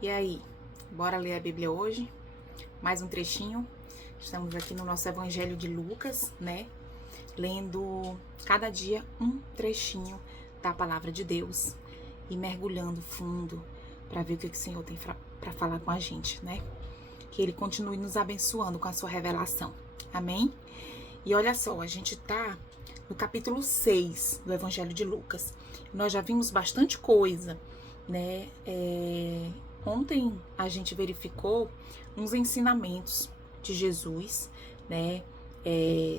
E aí, bora ler a Bíblia hoje? Mais um trechinho. Estamos aqui no nosso Evangelho de Lucas, né? Lendo cada dia um trechinho da Palavra de Deus e mergulhando fundo para ver o que o Senhor tem para falar com a gente, né? Que Ele continue nos abençoando com a sua revelação. Amém? E olha só, a gente tá no capítulo 6 do Evangelho de Lucas. Nós já vimos bastante coisa, né? Ontem a gente verificou uns ensinamentos de Jesus, né?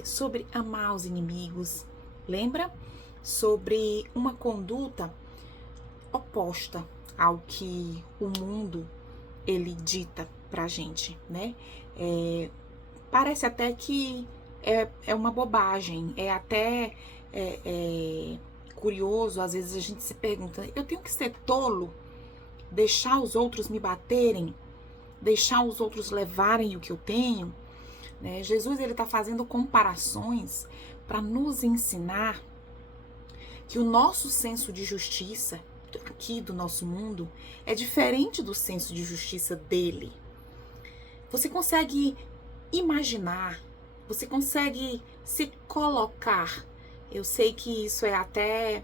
Sobre amar os inimigos. Lembra? Sobre uma conduta oposta ao que o mundo ele dita pra gente, né? Parece até que é uma bobagem, é até curioso, às vezes a gente se pergunta, eu tenho que ser tolo? Deixar os outros me baterem? Deixar os outros levarem o que eu tenho? Né? Jesus ele está fazendo comparações para nos ensinar que o nosso senso de justiça aqui do nosso mundo é diferente do senso de justiça dele. Você consegue imaginar, você consegue se colocar. Eu sei que isso é até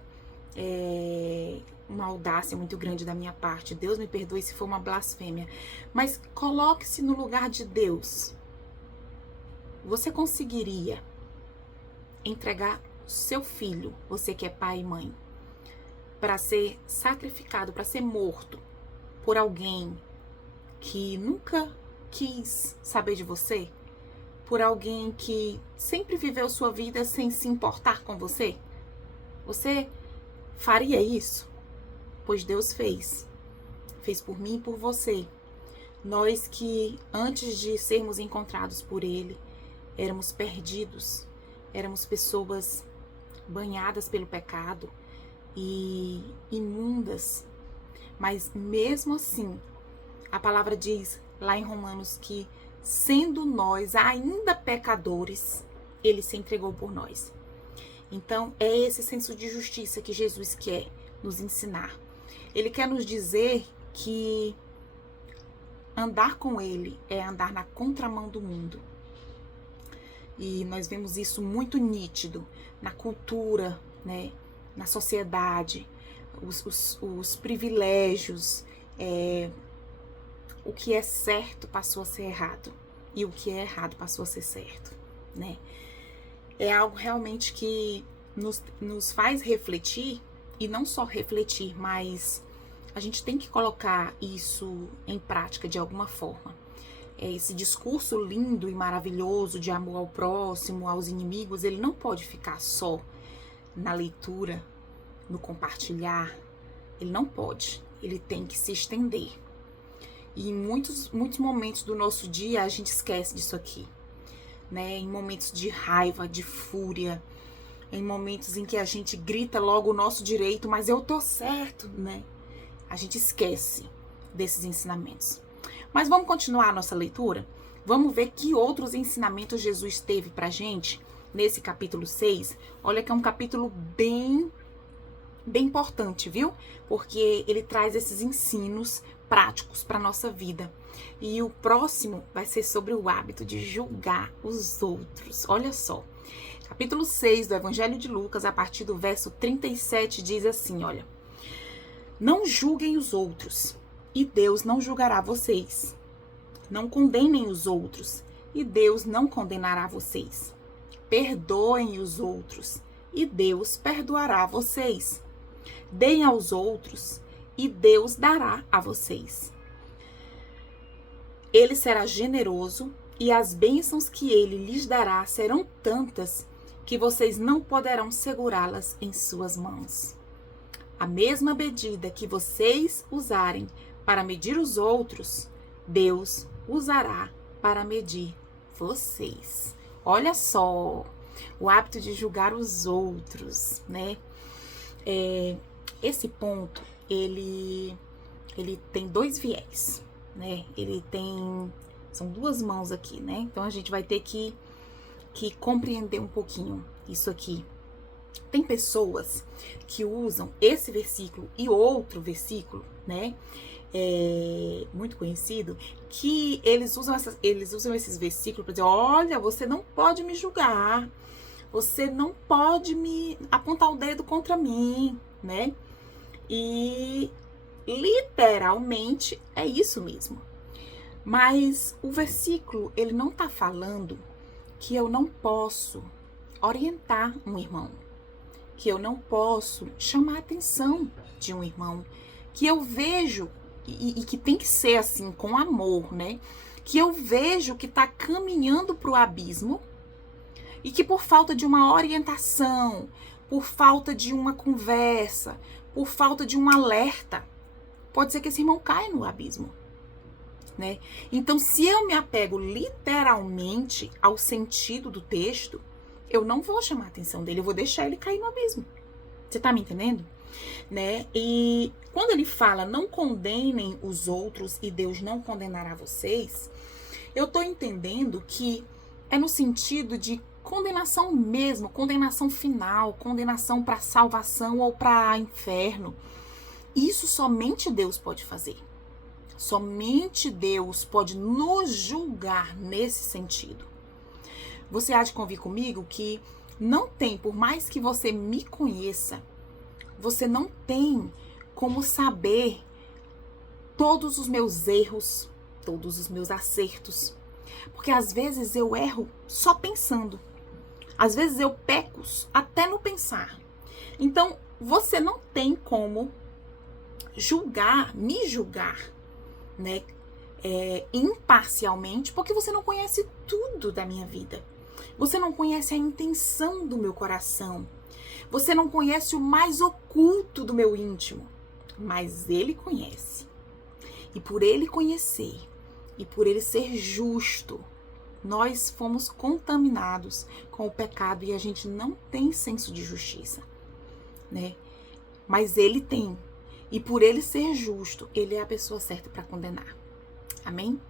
uma audácia muito grande da minha parte. Deus me perdoe se for uma blasfêmia. Mas coloque-se no lugar de Deus. Você conseguiria entregar seu filho, você que é pai e mãe, para ser sacrificado, para ser morto por alguém que nunca quis saber de você? Por alguém que sempre viveu sua vida sem se importar com você? Você faria isso? Pois Deus fez. Fez por mim e por você. Nós que antes de sermos encontrados por Ele, éramos perdidos. Éramos pessoas banhadas pelo pecado e imundas. Mas mesmo assim, a palavra diz lá em Romanos que, sendo nós ainda pecadores, Ele se entregou por nós. Então, é esse senso de justiça que Jesus quer nos ensinar. Ele quer nos dizer que andar com Ele é andar na contramão do mundo. E nós vemos isso muito nítido na cultura, né? Na sociedade, os privilégios, o que é certo passou a ser errado e o que é errado passou a ser certo, né? É algo realmente que nos faz refletir, e não só refletir, mas a gente tem que colocar isso em prática de alguma forma. Esse discurso lindo e maravilhoso de amor ao próximo, aos inimigos, ele não pode ficar só na leitura, no compartilhar. Ele não pode, ele tem que se estender. E em muitos momentos do nosso dia a gente esquece disso aqui, né? Em momentos de raiva, de fúria, em momentos em que a gente grita logo o nosso direito, mas eu tô certo, né? A gente esquece desses ensinamentos. Mas vamos continuar a nossa leitura? Vamos ver que outros ensinamentos Jesus teve pra gente nesse capítulo 6. Olha que é um capítulo bem importante, viu? Porque ele traz esses ensinos práticos para nossa vida. E o próximo vai ser sobre o hábito de julgar os outros. Olha só. Capítulo 6 do Evangelho de Lucas, a partir do verso 37, diz assim, olha. Não julguem os outros, e Deus não julgará vocês. Não condenem os outros, e Deus não condenará vocês. Perdoem os outros, e Deus perdoará vocês. Deem aos outros, e Deus dará a vocês. Ele será generoso, e as bênçãos que ele lhes dará serão tantas que vocês não poderão segurá-las em suas mãos. A mesma medida que vocês usarem para medir os outros, Deus usará para medir vocês. Olha só, o hábito de julgar os outros, né? Esse ponto, ele tem dois viés, né? São duas mãos aqui, né? Então a gente vai ter que compreender um pouquinho isso aqui. Tem pessoas que usam esse versículo e outro versículo, né? muito conhecido, que eles usam esses versículos para dizer, olha, você não pode me julgar, você não pode me apontar o dedo contra mim, né? E literalmente é isso mesmo. Mas o versículo, ele não está falando que eu não posso orientar um irmão, que eu não posso chamar a atenção de um irmão, que eu vejo, e que tem que ser assim, com amor, né? Que eu vejo que está caminhando para o abismo e que por falta de uma orientação, por falta de uma conversa, por falta de um alerta, pode ser que esse irmão caia no abismo, né? Então, se eu me apego literalmente ao sentido do texto, eu não vou chamar a atenção dele, eu vou deixar ele cair no abismo. Você tá me entendendo? Né? E quando ele fala, não condenem os outros e Deus não condenará vocês, eu tô entendendo que é no sentido de condenação mesmo, condenação final, condenação para salvação ou para inferno. Isso somente Deus pode fazer. Somente Deus pode nos julgar nesse sentido. Você há de convir comigo que não tem, por mais que você me conheça, você não tem como saber todos os meus erros, todos os meus acertos. Porque às vezes eu erro só pensando. Às vezes eu peco até no pensar. Então, você não tem como me julgar, né? Imparcialmente, porque você não conhece tudo da minha vida. Você não conhece a intenção do meu coração. Você não conhece o mais oculto do meu íntimo, mas ele conhece. E por ele conhecer, e por ele ser justo, nós fomos contaminados com o pecado e a gente não tem senso de justiça, né? Mas ele tem. E por ele ser justo, ele é a pessoa certa para condenar. Amém?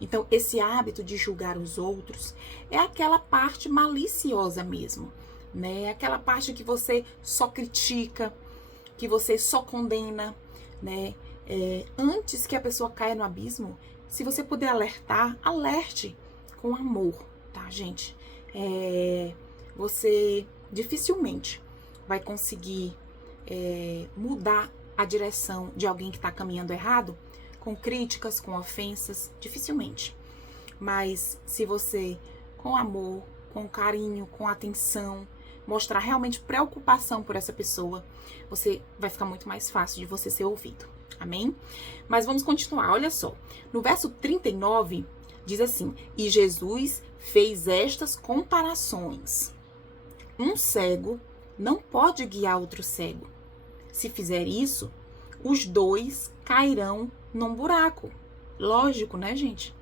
Então, esse hábito de julgar os outros é aquela parte maliciosa mesmo, né? Aquela parte que você só critica, que você só condena, né? Antes que a pessoa caia no abismo, se você puder alertar, alerte com amor, tá, gente? Você dificilmente vai conseguir mudar a direção de alguém que está caminhando errado com críticas, com ofensas, dificilmente. Mas se você, com amor, com carinho, com atenção, mostrar realmente preocupação por essa pessoa, você vai ficar muito mais fácil de você ser ouvido. Amém? Mas vamos continuar, olha só. No verso 39, diz assim, e Jesus fez estas comparações. Um cego não pode guiar outro cego. Se fizer isso, os dois cairão num buraco. Lógico, né, gente?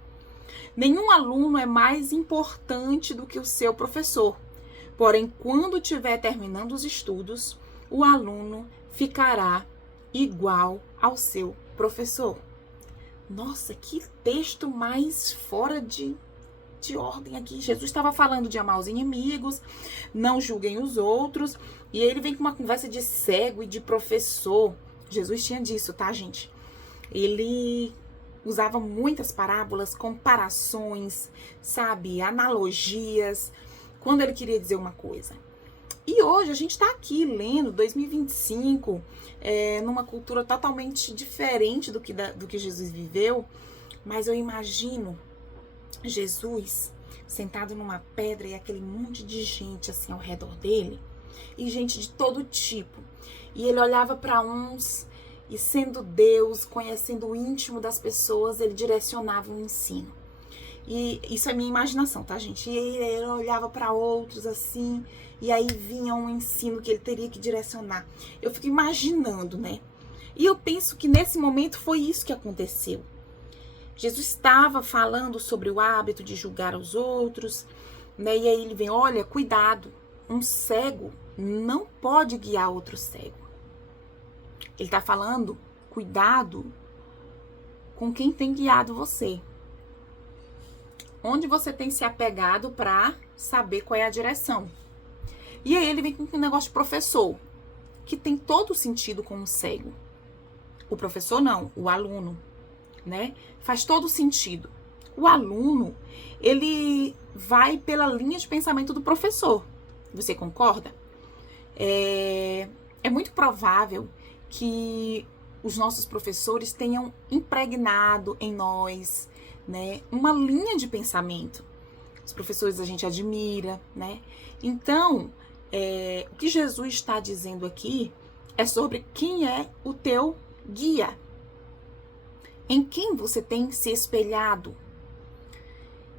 Nenhum aluno é mais importante do que o seu professor. Porém, quando estiver terminando os estudos, o aluno ficará igual ao seu professor. Nossa, que texto mais fora de ordem aqui. Jesus estava falando de amar os inimigos, não julguem os outros, e ele vem com uma conversa de cego e de professor. Jesus tinha disso, tá, gente? Ele usava muitas parábolas, comparações, sabe, analogias, quando ele queria dizer uma coisa. E hoje a gente tá aqui lendo 2025, numa cultura totalmente diferente do que Jesus viveu, mas eu imagino Jesus sentado numa pedra e aquele monte de gente assim ao redor dele, e gente de todo tipo. E ele olhava para uns e, sendo Deus, conhecendo o íntimo das pessoas, ele direcionava o ensino. E isso é minha imaginação, tá, gente? E ele olhava para outros assim, e aí vinha um ensino que ele teria que direcionar. Eu fico imaginando, né? E eu penso que nesse momento foi isso que aconteceu. Jesus estava falando sobre o hábito de julgar os outros, né? E aí ele vem, olha, cuidado, um cego não pode guiar outro cego. Ele está falando, cuidado com quem tem guiado você. Onde você tem se apegado para saber qual é a direção. E aí ele vem com um negócio de professor, que tem todo sentido com um cego. O professor não, o aluno, né? Faz todo sentido. O aluno, ele vai pela linha de pensamento do professor. Você concorda? É muito provável que os nossos professores tenham impregnado em nós, né, uma linha de pensamento. Os professores a gente admira, né? Então, o que Jesus está dizendo aqui é sobre quem é o teu guia. Em quem você tem se espelhado.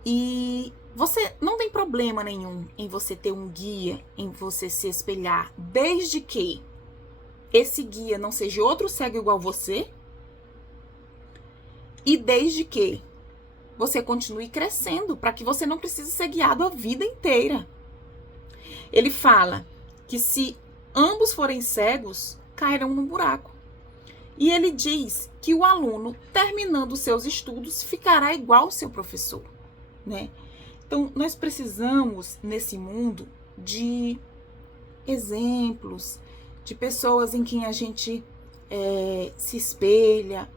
E você não tem problema nenhum em você ter um guia, em você se espelhar, desde que esse guia não seja outro cego igual você e desde que você continue crescendo, para que você não precise ser guiado a vida inteira. Ele fala que se ambos forem cegos, cairão no buraco. E ele diz que o aluno, terminando seus estudos, ficará igual ao seu professor, né? Então, nós precisamos, nesse mundo, de exemplos, de pessoas em quem a gente se espelha,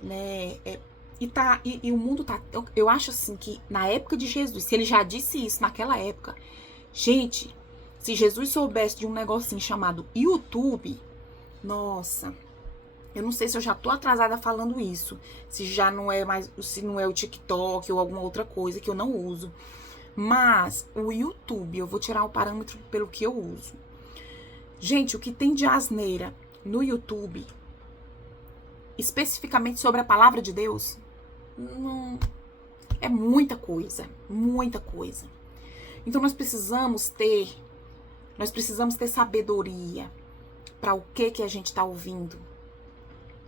né? E o mundo tá... Eu acho assim que na época de Jesus, se ele já disse isso naquela época, gente, se Jesus soubesse de um negocinho chamado YouTube, nossa, eu não sei se eu já tô atrasada falando isso, se já não é mais, se não é o TikTok ou alguma outra coisa que eu não uso, mas o YouTube, eu vou tirar o parâmetro pelo que eu uso. Gente, o que tem de asneira no YouTube, especificamente sobre a palavra de Deus, não, é muita coisa, muita coisa. Então nós precisamos ter sabedoria para o que a gente está ouvindo.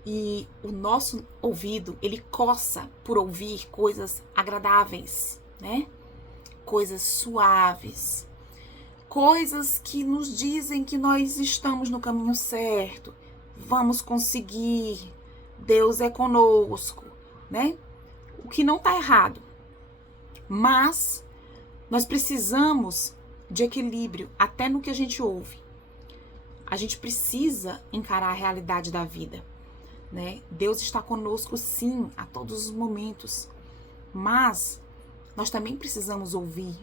E o nosso ouvido, ele coça por ouvir coisas agradáveis, né? Coisas suaves. Coisas que nos dizem que nós estamos no caminho certo. Vamos conseguir. Deus é conosco, né? O que não está errado. Mas nós precisamos de equilíbrio até no que a gente ouve. A gente precisa encarar a realidade da vida, né? Deus está conosco sim, a todos os momentos. Mas nós também precisamos ouvir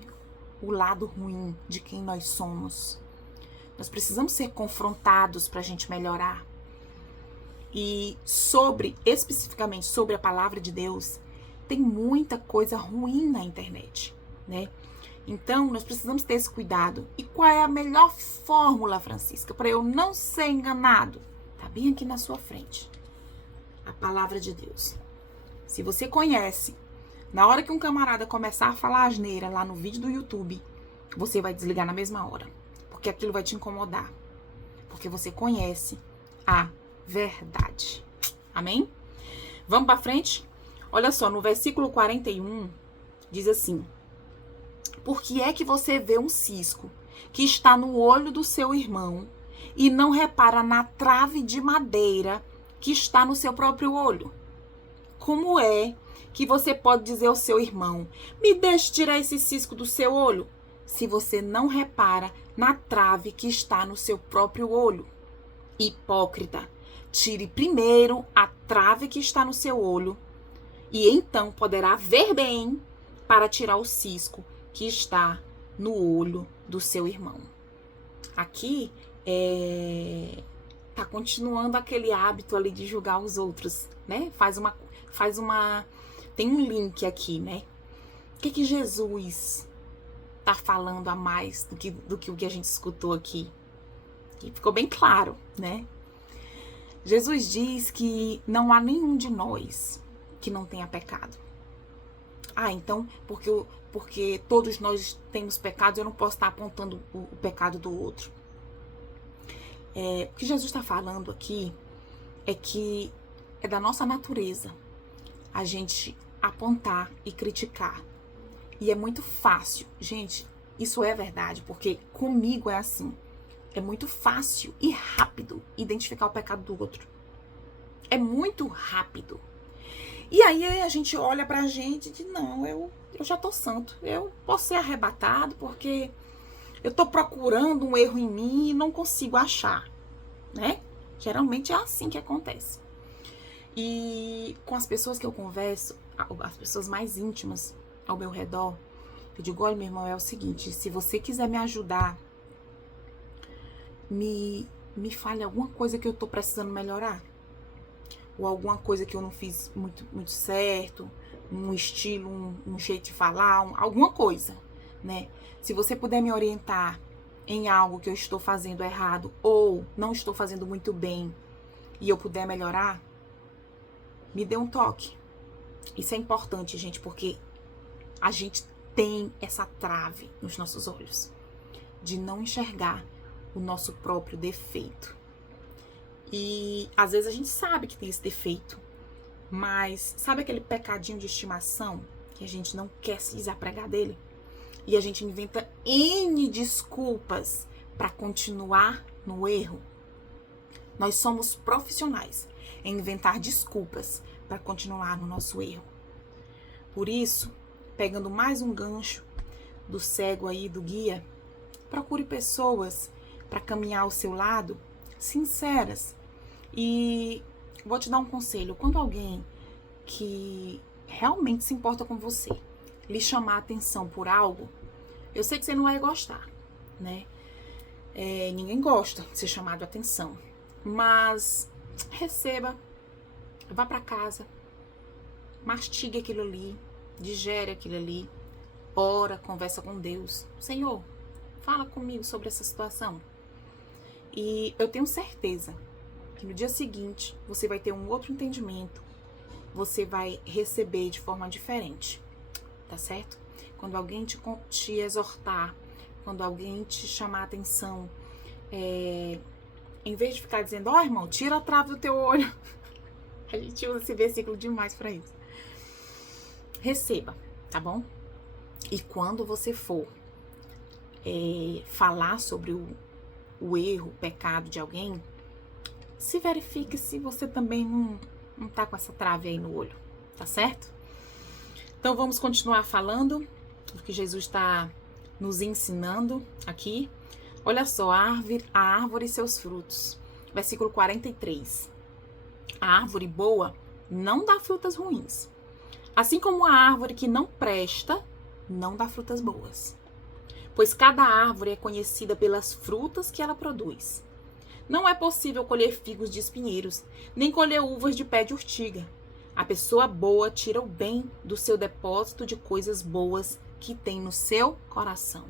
o lado ruim de quem nós somos. Nós precisamos ser confrontados para a gente melhorar. E especificamente sobre a palavra de Deus, tem muita coisa ruim na internet, né? Então, nós precisamos ter esse cuidado. E qual é a melhor fórmula, Francisca, para eu não ser enganado? Tá bem aqui na sua frente. A palavra de Deus. Se você conhece, na hora que um camarada começar a falar asneira lá no vídeo do YouTube, você vai desligar na mesma hora. Porque aquilo vai te incomodar. Porque você conhece a verdade. Amém? Vamos para frente? Olha só, no versículo 41, diz assim: por que é que você vê um cisco que está no olho do seu irmão e não repara na trave de madeira que está no seu próprio olho? Como é que você pode dizer ao seu irmão: me deixe tirar esse cisco do seu olho, se você não repara na trave que está no seu próprio olho? Hipócrita, tire primeiro a trave que está no seu olho, e então poderá ver bem para tirar o cisco que está no olho do seu irmão. Aqui tá continuando aquele hábito ali de julgar os outros, né? Tem um link aqui, né? O que Jesus tá falando a mais do que o que a gente escutou aqui? E ficou bem claro, né? Jesus diz que não há nenhum de nós que não tenha pecado. Então, porque todos nós temos pecados, eu não posso estar apontando o pecado do outro. O que Jesus está falando aqui é que é da nossa natureza a gente apontar e criticar. E é muito fácil. Gente, isso é verdade, porque comigo é assim. É muito fácil e rápido identificar o pecado do outro. É muito rápido. E aí a gente olha pra gente e diz: não, eu já tô santo. Eu posso ser arrebatado porque eu tô procurando um erro em mim e não consigo achar, né? Geralmente é assim que acontece. E com as pessoas que eu converso, as pessoas mais íntimas ao meu redor, eu digo, olha, meu irmão, é o seguinte, se você quiser me ajudar, me fale alguma coisa que eu tô precisando melhorar. Ou alguma coisa que eu não fiz muito certo, um estilo, um jeito de falar, alguma coisa, né? Se você puder me orientar em algo que eu estou fazendo errado ou não estou fazendo muito bem e eu puder melhorar, me dê um toque. Isso é importante, gente, porque a gente tem essa trave nos nossos olhos de não enxergar o nosso próprio defeito. E às vezes a gente sabe que tem esse defeito, mas sabe aquele pecadinho de estimação que a gente não quer se desapegar dele? E a gente inventa N desculpas para continuar no erro? Nós somos profissionais em inventar desculpas para continuar no nosso erro. Por isso, pegando mais um gancho do cego aí, do guia, procure pessoas para caminhar ao seu lado, sinceras. E vou te dar um conselho. Quando alguém que realmente se importa com você lhe chamar a atenção por algo, eu sei que você não vai gostar, né? Ninguém gosta de ser chamado a atenção. Mas receba, vá para casa, mastigue aquilo ali, digere aquilo ali, ora, conversa com Deus. Senhor, fala comigo sobre essa situação. E eu tenho certeza que no dia seguinte você vai ter um outro entendimento, você vai receber de forma diferente, tá certo? Quando alguém te exortar, quando alguém te chamar a atenção, em vez de ficar dizendo, ó, irmão, tira a trave do teu olho. A gente usa esse versículo demais pra isso. Receba, tá bom? E quando você for falar sobre o erro, o pecado de alguém, se verifique se você também não tá com essa trave aí no olho, tá certo? Então vamos continuar falando do que Jesus está nos ensinando aqui. Olha só, a árvore e seus frutos. Versículo 43. A árvore boa não dá frutas ruins, assim como a árvore que não presta não dá frutas boas. Pois cada árvore é conhecida pelas frutas que ela produz. Não é possível colher figos de espinheiros, nem colher uvas de pé de urtiga. A pessoa boa tira o bem do seu depósito de coisas boas que tem no seu coração.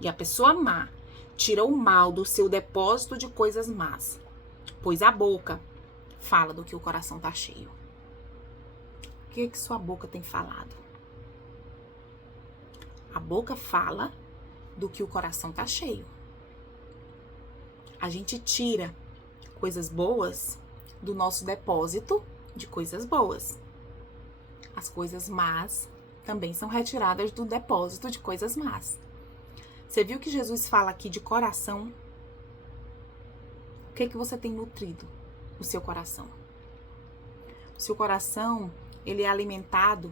E a pessoa má tira o mal do seu depósito de coisas más. Pois a boca fala do que o coração está cheio. O que sua boca tem falado? A boca fala do que o coração está cheio. A gente tira coisas boas do nosso depósito de coisas boas. As coisas más também são retiradas do depósito de coisas más. Você viu que Jesus fala aqui de coração? O que você tem nutrido o seu coração? O seu coração, ele é alimentado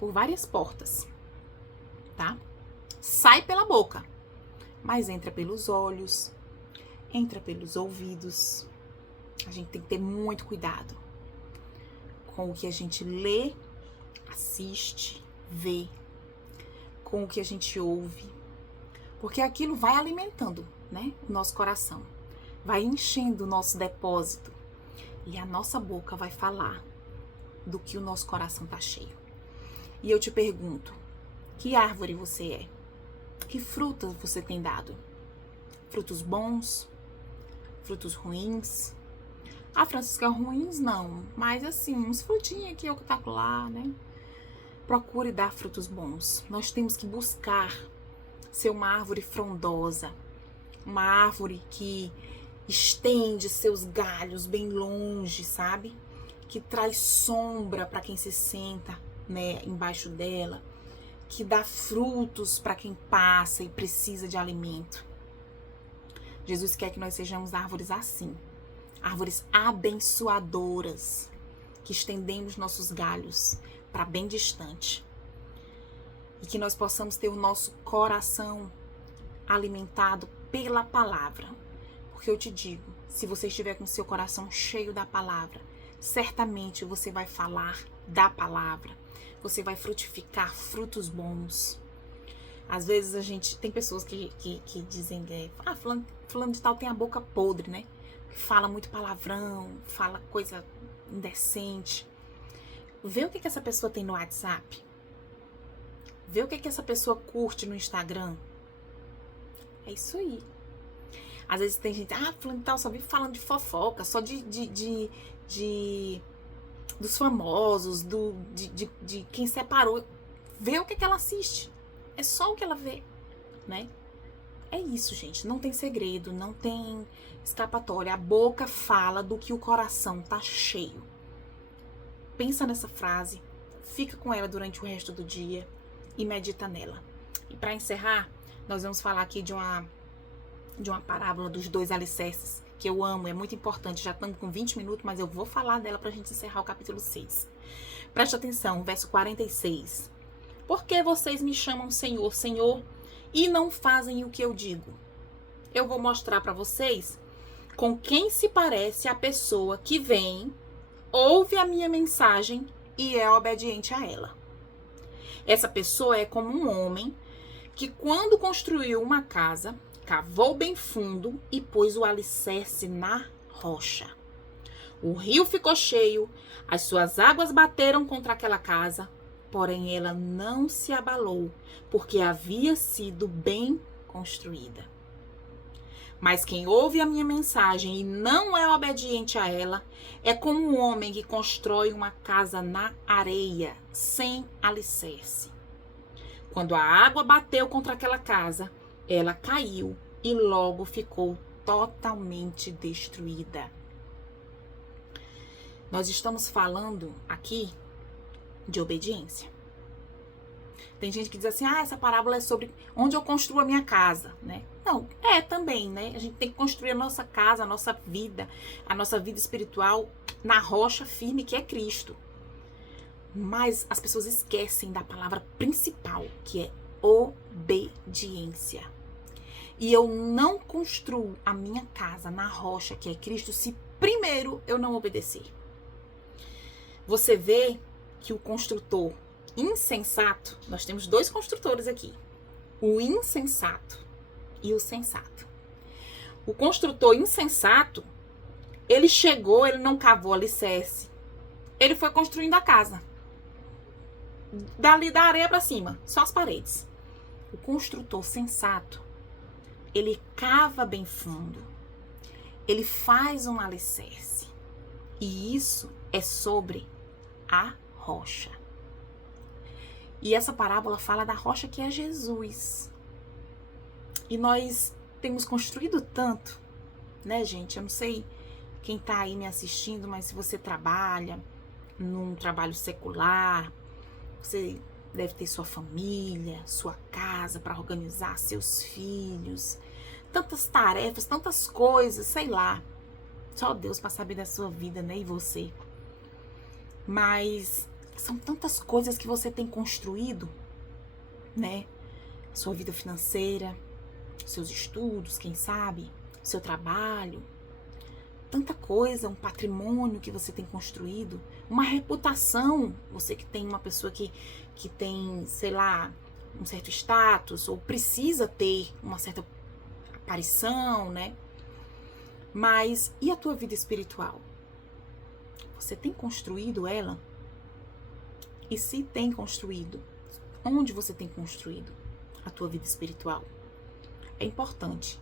por várias portas, tá? Sai pela boca, mas entra pelos olhos, entra pelos ouvidos. A gente tem que ter muito cuidado com o que a gente lê, assiste, vê, com o que a gente ouve, porque aquilo vai alimentando, né, o nosso coração, vai enchendo o nosso depósito e a nossa boca vai falar do que o nosso coração tá cheio. E eu te pergunto, que árvore você é? Que frutas você tem dado? Frutos bons? Frutos ruins? Ah, Francisca, ruins não, mas assim, uns frutinhos aqui, que tá lá, né? Procure dar frutos bons. Nós temos que buscar ser uma árvore frondosa, uma árvore que estende seus galhos bem longe, sabe? Que traz sombra para quem se senta, né, embaixo dela, que dá frutos para quem passa e precisa de alimento. Jesus quer que nós sejamos árvores assim, árvores abençoadoras, que estendemos nossos galhos para bem distante. E que nós possamos ter o nosso coração alimentado pela palavra. Porque eu te digo, se você estiver com seu coração cheio da palavra, certamente você vai falar da palavra. Você vai frutificar frutos bons. Às vezes a gente tem pessoas que dizem, fulano de tal tem a boca podre, né? Fala muito palavrão, fala coisa indecente. Vê o que essa pessoa tem no WhatsApp. Vê o que essa pessoa curte no Instagram. É isso aí. Às vezes tem gente, fulano de tal só vive falando de fofoca, só dos famosos, de quem separou. Vê o que ela assiste. É só o que ela vê, né? É isso, gente. Não tem segredo, não tem escapatória. A boca fala do que o coração tá cheio. Pensa nessa frase, fica com ela durante o resto do dia e medita nela. E para encerrar, nós vamos falar aqui de uma parábola dos 2 alicerces, que eu amo, é muito importante. Já estamos com 20 minutos, mas eu vou falar dela pra gente encerrar o capítulo 6. Preste atenção, verso 46. Por que vocês me chamam Senhor, Senhor, e não fazem o que eu digo? Eu vou mostrar para vocês com quem se parece a pessoa que vem, ouve a minha mensagem e é obediente a ela. Essa pessoa é como um homem que, quando construiu uma casa, cavou bem fundo e pôs o alicerce na rocha. O rio ficou cheio, as suas águas bateram contra aquela casa, porém ela não se abalou, porque havia sido bem construída. Mas quem ouve a minha mensagem e não é obediente a ela, é como um homem que constrói uma casa na areia, sem alicerce. Quando a água bateu contra aquela casa, ela caiu e logo ficou totalmente destruída. Nós estamos falando aqui de obediência. Tem gente que diz assim, essa parábola é sobre onde eu construo a minha casa, né? Não, é também, né? A gente tem que construir a nossa casa, a nossa vida espiritual na rocha firme que é Cristo. Mas as pessoas esquecem da palavra principal, que é obediência. E eu não construo a minha casa na rocha que é Cristo se primeiro eu não obedecer. Você vê que o construtor insensato, nós temos 2 construtores aqui, o insensato e o sensato. O construtor insensato, ele chegou, ele não cavou alicerce, ele foi construindo a casa, dali da areia para cima, só as paredes. O construtor sensato, ele cava bem fundo, ele faz um alicerce, e isso é sobre a rocha. E essa parábola fala da rocha que é Jesus. E nós temos construído tanto, né, gente? Eu não sei quem tá aí me assistindo, mas se você trabalha num trabalho secular, você deve ter sua família, sua casa para organizar, seus filhos, tantas tarefas, tantas coisas, sei lá. Só Deus para saber da sua vida, né? E você. Mas são tantas coisas que você tem construído, né? Sua vida financeira, seus estudos, quem sabe, seu trabalho. Tanta coisa, um patrimônio que você tem construído, uma reputação, você que tem uma pessoa que tem, sei lá, um certo status, ou precisa ter uma certa aparição, né? Mas, e a tua vida espiritual? Você tem construído ela? E se tem construído, onde você tem construído a tua vida espiritual? É importante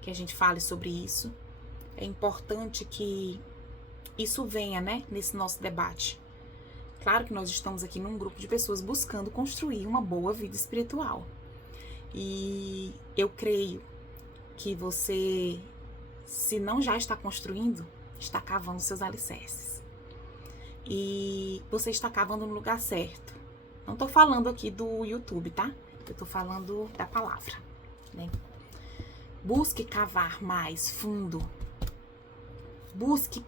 que a gente fale sobre isso. É importante que isso venha, né, nesse nosso debate. Claro que nós estamos aqui num grupo de pessoas buscando construir uma boa vida espiritual. E eu creio que você, se não já está construindo, está cavando seus alicerces. E você está cavando no lugar certo. Não tô falando aqui do YouTube, tá? Eu tô falando da palavra, né? Busque cavar mais fundo. Busque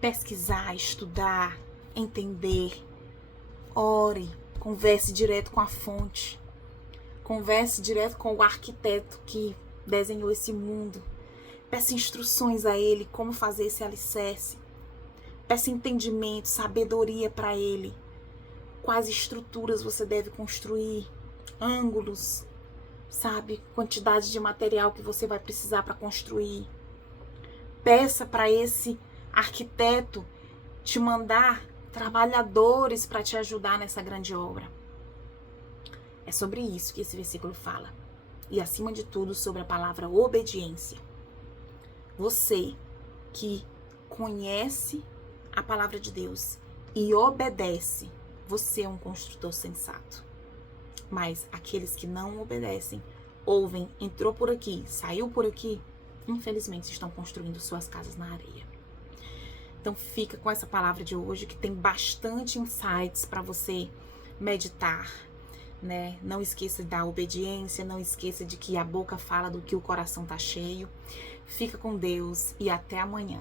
pesquisar, estudar, entender. Ore, converse direto com a fonte. Converse direto com o arquiteto que desenhou esse mundo. Peça instruções a ele como fazer esse alicerce. Peça entendimento, sabedoria para ele. Quais estruturas você deve construir, ângulos, sabe? Quantidade de material que você vai precisar para construir. Peça para esse arquiteto te mandar trabalhadores para te ajudar nessa grande obra. É sobre isso que esse versículo fala. E acima de tudo, sobre a palavra obediência. Você que conhece a palavra de Deus e obedece, você é um construtor sensato. Mas aqueles que não obedecem, ouvem, entrou por aqui, saiu por aqui, infelizmente estão construindo suas casas na areia. Então fica com essa palavra de hoje, que tem bastante insights para você meditar, né? Não esqueça da obediência, não esqueça de que a boca fala do que o coração tá cheio. Fica com Deus e até amanhã.